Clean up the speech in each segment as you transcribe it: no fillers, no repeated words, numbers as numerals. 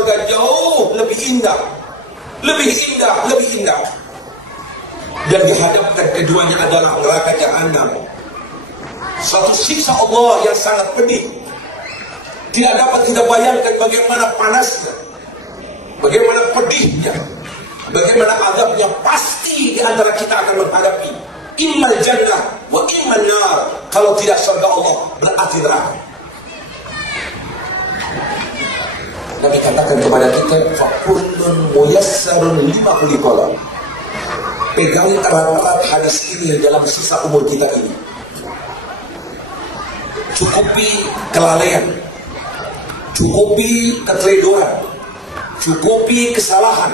surga jauh lebih indah, lebih indah, lebih indah. Dan dihadapkan keduanya adalah neraka jahanam, suatu siksa Allah yang sangat pedih. Tidak dapat kita bayangkan bagaimana panasnya, bagaimana pedihnya, bagaimana azabnya. Pasti di antara kita akan menghadapi immal jannah wa immal nar. Kalau tidak surga Allah, berarti neraka. Nabi katakan kepada kita, fakullun muyassarun lima khuliqala. Pegang erat-erat hadis ini dalam sisa umur kita ini. Cukupi kelalaian, cukupi keteledoran, cukupi kesalahan,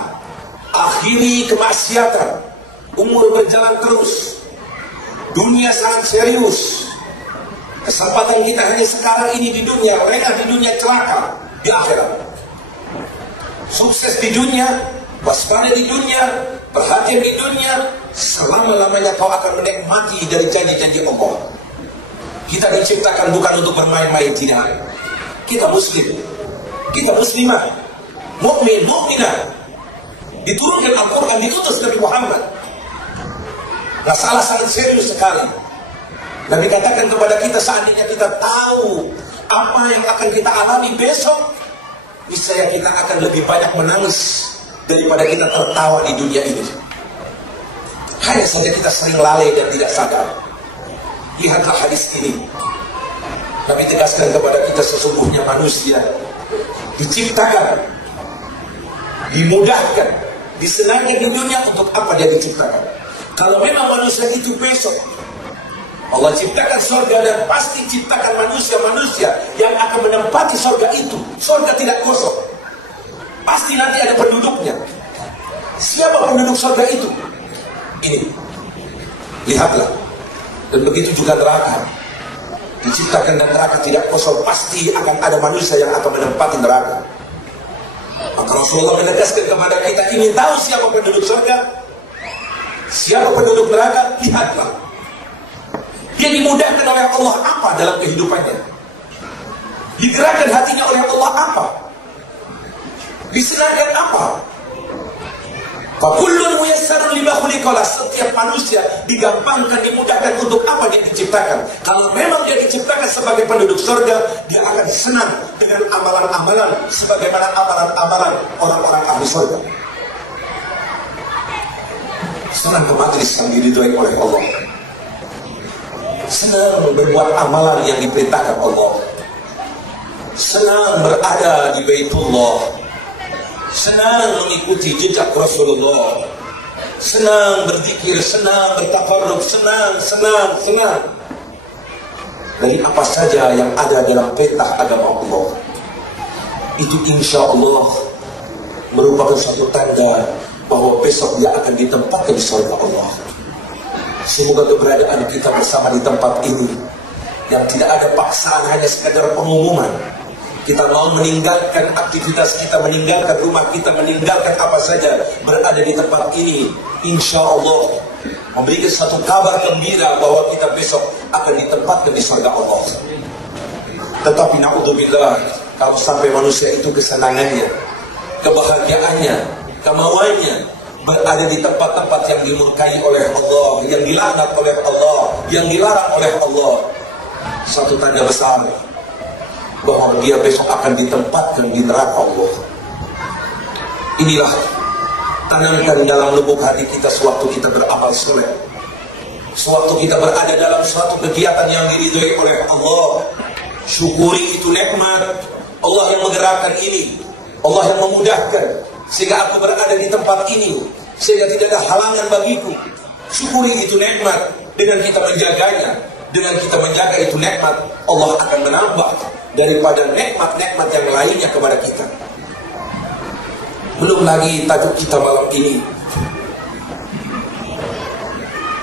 akhiri kemaksiatan. Umur berjalan terus, dunia sangat serius. Kesempatan kita hanya sekarang ini di dunia, lengah di dunia, celaka di akhirat. Sukses di dunia, waspada di dunia, perhatian di dunia, selama-lamanya kau akan menikmati dari janji-janji Allah. Kita diciptakan bukan untuk bermain-main, tidak. Kita muslim, kita muslimah, mukmin, mukminah. Diturunkan Al-Quran, diutus Nabi Muhammad. Masalah sangat serius sekali. Nabi katakan kepada kita, seandainya kita tahu apa yang akan kita alami besok, niscaya kita akan lebih banyak menangis daripada kita tertawa di dunia ini. Hanya saja kita sering lalai dan tidak sadar. Lihatlah hadis ini. Nabi tegaskan kepada kita, sesungguhnya manusia diciptakan, dimudahkan, disenangkan di dunia. Untuk apa dia diciptakan? Kalau memang manusia itu besok Allah ciptakan surga, dan pasti ciptakan manusia-manusia yang akan menempati surga itu. Surga tidak kosong, pasti nanti ada penduduknya. Siapa penduduk surga itu? Ini, lihatlah. Dan begitu juga neraka diciptakan, dan neraka tidak kosong, pasti akan ada manusia yang akan menempati neraka. Maka Rasulullah menegaskan kepada kita, ingin tahu siapa penduduk surga, siapa penduduk neraka? Lihatlah. Dia dimudahkan oleh Allah apa dalam kehidupannya? Digerakkan hatinya oleh Allah apa? Disenangkan apa? Fakullun muyassarun lima khuliqala. Setiap manusia digampangkan, dimudahkan. Untuk apa dia diciptakan? Kalau memang dia diciptakan sebagai penduduk surga, dia akan senang dengan amalan-amalan sebagaimana amalan-amalan orang-orang ahli surga. Senang ke majelis yang diridhoi oleh Allah, senang berbuat amalan yang diperintahkan Allah, senang berada di Baitullah, senang mengikuti jejak Rasulullah, senang berzikir, senang bertakarrub, senang. Dari apa saja yang ada dalam perintah agama Allah, itu insya Allah merupakan suatu tanda bahwa besok dia akan ditempatkan di surga Allah. Semoga keberadaan kita bersama di tempat ini, yang tidak ada paksaan, hanya sekadar pengumuman. Kita mau meninggalkan aktivitas kita, meninggalkan rumah kita, meninggalkan apa saja, berada di tempat ini, insya Allah memberikan satu kabar gembira bahwa kita besok akan ditempatkan di surga Allah. Tetapi na'udzubillah, kalau sampai manusia itu kesenangannya, kebahagiaannya, kemauannya berada di tempat-tempat yang dimurkai oleh Allah, yang dilaknat oleh Allah, yang dilarang oleh Allah, satu tanda besar bahwa dia besok akan ditempatkan di neraka Allah. Inilah, tanamkan dalam lubuk hati kita sewaktu kita beramal soleh, sewaktu kita berada dalam suatu kegiatan yang diridhoi oleh Allah. Syukuri itu nikmat Allah yang menggerakkan ini, Allah yang memudahkan sehingga aku berada di tempat ini, sehingga tidak ada halangan bagiku. Syukuri itu nikmat. Dengan kita menjaganya, dengan kita menjaga itu nikmat, Allah akan menambah daripada nikmat-nikmat yang lainnya kepada kita. Belum lagi tajuk kita malam ini,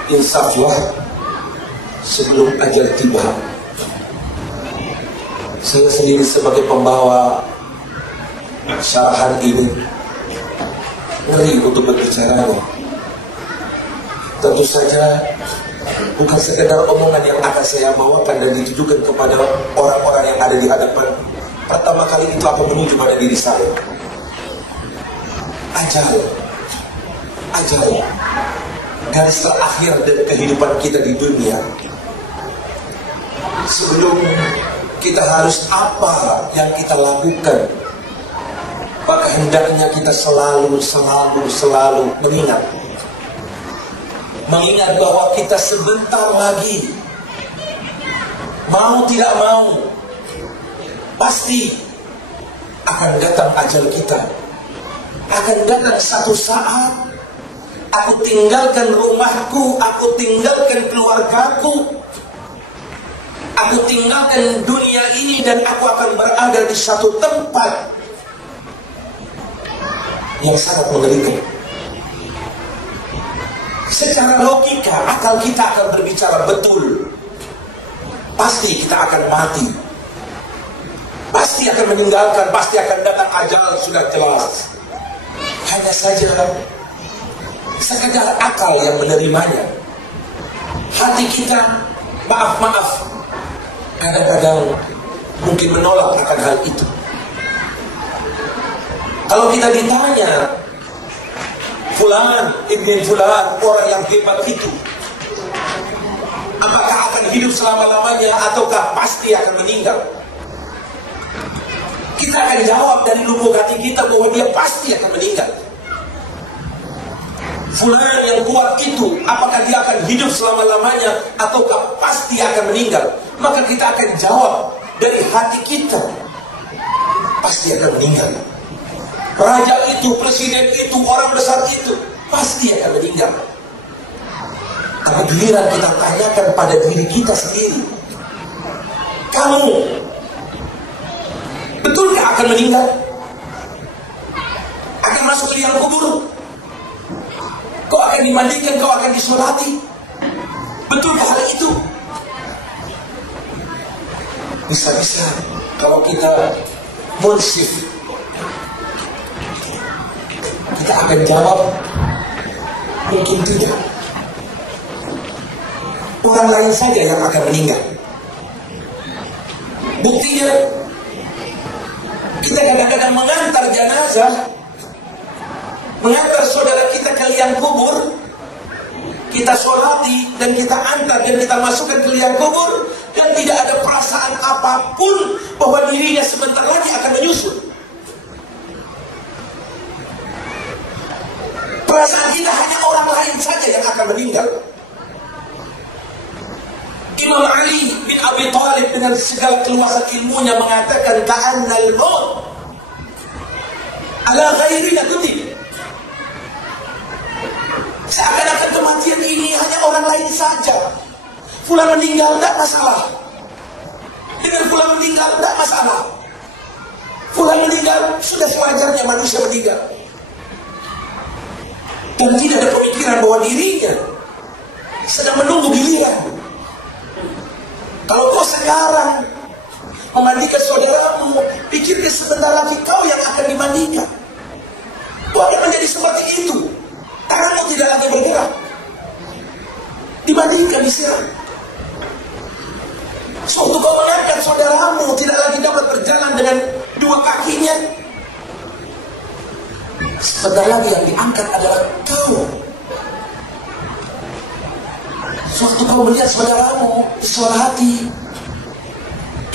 insaflah sebelum ajal tiba. Saya sendiri sebagai pembawa syarahan ini ngeri untuk berbicara. Tentu saja bukan sekedar omongan yang akan saya bawakan dan ditujukan kepada orang-orang yang ada di hadapan. Pertama kali itu akan menuju pada diri saya. ajal. Garis terakhir dari kehidupan kita di dunia. Sebelum kita harus apa yang kita lakukan, maka hendaknya kita selalu mengingat bahwa kita sebentar lagi, mau tidak mau, pasti akan datang ajal kita. Akan datang satu saat, aku tinggalkan rumahku, aku tinggalkan keluargaku, aku tinggalkan dunia ini, dan aku akan berada di satu tempat yang sangat mengerikan. Secara logika, akal kita akan berbicara betul. Pasti kita akan mati. Pasti akan meninggalkan, pasti akan datang ajal, sudah jelas. Hanya saja sekedar akal yang menerimanya. Hati kita, maaf, kadang-kadang mungkin menolak akan hal itu. Kalau kita ditanya, Fulan, Ibn Fulan, orang yang hebat itu, apakah akan hidup selama-lamanya ataukah pasti akan meninggal? Kita akan jawab dari lubuk hati kita bahwa dia pasti akan meninggal. Fulan yang kuat itu, apakah dia akan hidup selama-lamanya ataukah pasti akan meninggal? Maka kita akan jawab dari hati kita, pasti akan meninggal. Raja itu, presiden itu, orang besar itu, pasti akan meninggal. Tapi giliran kita tanyakan pada diri kita sendiri, kamu betulkah akan meninggal? Akan masuk ke liang kubur? Kau akan dimandikan, kau akan disolati? Betulkah hal itu? Bisa-bisa kalau kita munsif, kita akan jawab mungkin tidak. Orang lain saja yang akan meninggal. Buktinya, kita kadang-kadang mengantar jenazah, mengantar saudara kita ke liang kubur, kita sholati dan kita antar dan kita masukkan ke liang kubur, dan tidak ada perasaan apapun bahwa dirinya sebentar lagi akan menyusul. Perasaan kita hanya orang lain saja yang akan meninggal. Imam Ali bin Abi Thalib dengan segala keluasan ilmunya mengatakan, ka'annal maut ala ghairina kutib. Seakan-akan kematian ini hanya orang lain saja. Fulan meninggal, tidak masalah. Dengan fulan meninggal, tidak masalah. Fulan meninggal, sudah sewajarnya manusia meninggal. Dan tidak ada pemikiran bahwa dirinya sedang menunggu giliran. Kalau kau sekarang memandikan saudaramu, pikirkan sebentar lagi kau yang akan dimandikan. Kau akan menjadi seperti itu. Tanganmu tidak lagi bergerak, dimandikan, disiram. Suatu kau mengangkat saudaramu, tidak lagi dapat berjalan dengan dua kakinya. Sebentar lagi yang diangkat adalah kau. Suatu kau melihat saudaramu disolati,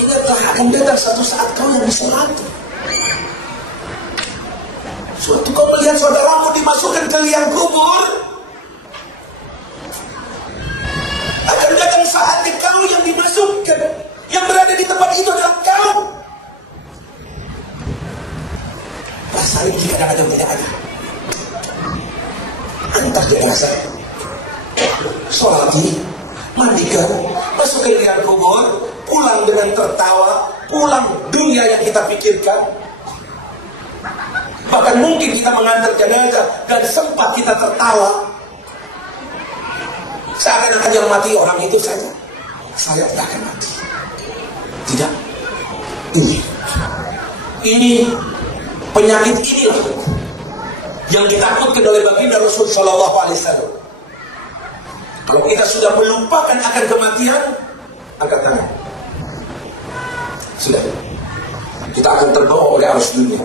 ingatlah akan datang satu saat kau yang disolati. Suatu kau melihat saudaramu dimasukkan ke liang kubur, akan datang saatnya kau yang dimasukkan. Yang berada di tempat itu adalah kau. Rasa ini kadang-kadang tidak ada. Antar jenazah, sholati, mandikan, masuk ke liang kubur, pulang dengan tertawa, pulang dunia yang kita pikirkan. Bahkan mungkin kita mengantar jenazah dan sempat kita tertawa. Seakan-akan yang mati orang itu saja. Saya tidak akan mati. Tidak. Ini penyakit inilah yang ditakutkan oleh baginda Rasul Sallallahu Alaihi Wasallam. Kalau kita sudah melupakan akan kematian, angkat tangan. Sudah. Kita akan terbawa oleh arus dunia.